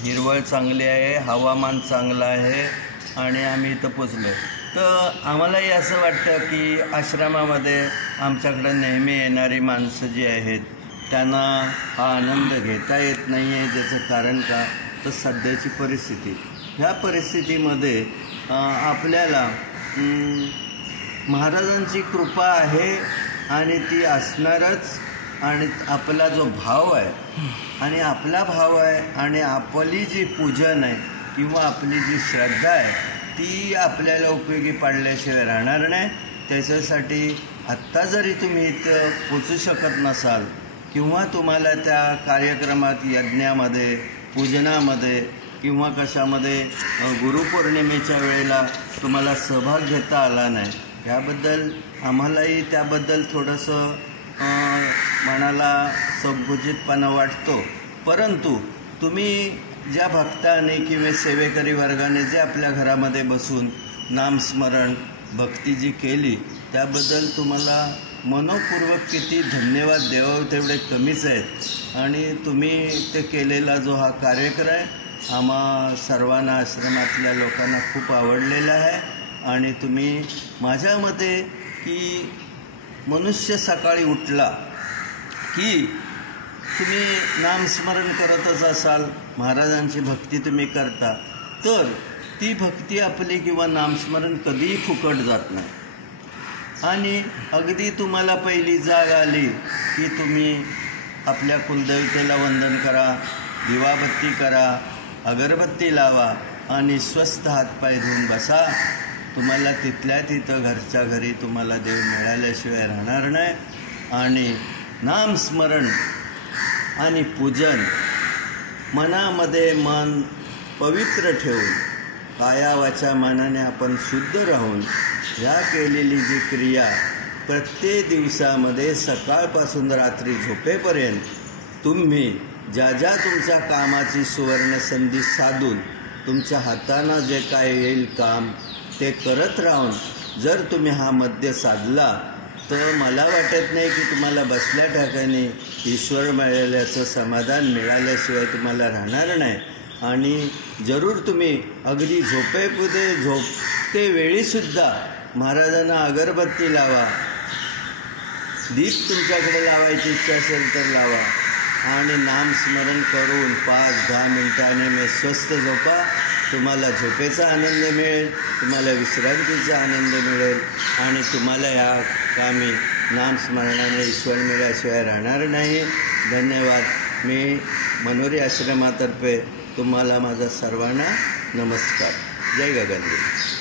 हिरवळ चांगली आहे, हवामान चांगलं आहे आणि आम्ही इथं पोचलो. तर आम्हालाही असं वाटतं की आश्रमामध्ये आमच्याकडं नेहमी येणारी माणसं जी आहेत त्यांना हा आनंद घेता येत नाही आहे. ज्याचं कारण का तर सध्याची परिस्थिती. ह्या परिस्थितीमध्ये आपल्याला महाराजांची कृपा आहे आणि ती असणारच. आणि आपला जो भाव आहे आणि आपला भाव आहे आणि आपली जी पूजन आहे किंवा आपली जी श्रद्धा आहे ती आपल्याला उपयोगी पाडल्याशिवाय राहणार नाही. त्याच्यासाठी आत्ता जरी तुम्ही इथं पोचू शकत नसाल किंवा तुम्हाला त्या कार्यक्रमात यज्ञामध्ये पूजनामध्ये किंवा कशामध्ये गुरुपौर्णिमेच्या वेळेला तुम्हाला सहभाग घेता आला नाही, याबद्दल आम्हालाही त्याबद्दल थोडंसं मनाला संकुचितपणा वाटतो. परंतु तुम्ही ज्या भक्ताने किंवा सेवेकरी वर्गाने जे आपल्या घरामध्ये बसून नामस्मरण भक्ती जी केली त्याबद्दल तुम्हाला मनोपूर्वक किती धन्यवाद द्यावं तेवढे कमीच आहेत. आणि तुम्ही ते केलेला जो हा कार्यक्रम आहे आम्हा सर्वांना आश्रमातल्या लोकांना खूप आवडलेला आहे. आणि तुम्ही माझ्या मते की मनुष्य सकाळी उठला की तुम्ही नामस्मरण करतच असाल, महाराजांची भक्ती तुम्ही करता, तर ती भक्ती आपली किंवा नामस्मरण कधीही फुकट जात नाही. आणि अगदी तुम्हाला पहिली जाग आली की तुम्ही आपल्या कुलदेवतेला वंदन करा, दिवाबत्ती करा, अगरबत्ती लावा आणि स्वस्थ हातपाय धुवून बसा. तुम्हाला तिथल्या तिथं घरच्या घरी तुम्हाला देव मिळाल्याशिवाय राहणार नाही. आणि नामस्मरण आणि पूजन मनामध्ये मन पवित्र ठेवून काया वाचा मनाने आपण शुद्ध राहून ह्या केलेली जी क्रिया प्रत्येक दिवसामध्ये सकाळपासून रात्री झोपेपर्यंत तुम्ही ज्या ज्या तुमच्या कामाची सुवर्ण संधी साधून तुमच्या हातानं जे काय येईल काम ते करत राहून जर तुम्ही हा मध्य साधला तर मला वाटत नाही की तुम्हाला बसल्या ठिकाणी ईश्वर मिळाल्याचं समाधान मिळाल्याशिवाय तुम्हाला राहणार नाही. आणि जरूर तुम्ही अगदी झोपते वेळीसुद्धा महाराजांना अगरबत्ती लावा, दीप तुमच्याकडे लावायची इच्छा असेल तर लावा आणि नामस्मरण करून 5-10 मिनिटाने मी स्वस्थ झोपा. तुम्हाला झोपेचा आनंद मिळेल, तुम्हाला विश्रांतीचा आनंद मिळेल आणि तुम्हाला या कामी नामस्मरणाने ईश्वर मिळाल्याशिवाय राहणार नाही. धन्यवाद. मी मनोरी आश्रमातर्फे तुम्हाला माझा सर्वांना नमस्कार. जय गगनदेव.